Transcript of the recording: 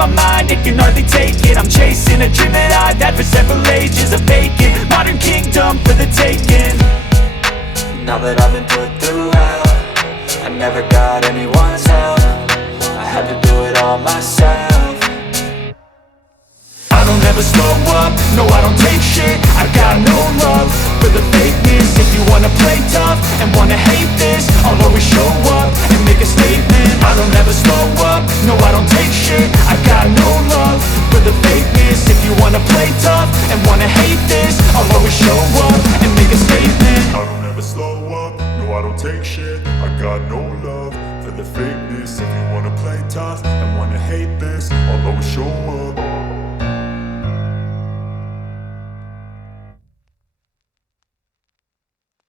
My mind, it can hardly take it. I'm chasing a dream that I've had for several ages. A vacant modern kingdom for the taking. Now that I've been put through hell, I never got anyone's help. I had to do it all myself. I don't ever slow up, no I don't take shit. I got no love for the fakeness. If you wanna play tough and wanna hate this, I'll always show up and make a statement. I don't ever slow up, no I don't take shit. I got no love for the fakeness. If you wanna play tough and wanna hate this, I'll always show up and make a statement. I don't ever slow up, no I don't take shit. I got no love for the fakeness. If you wanna play tough and wanna hate this, I'll always show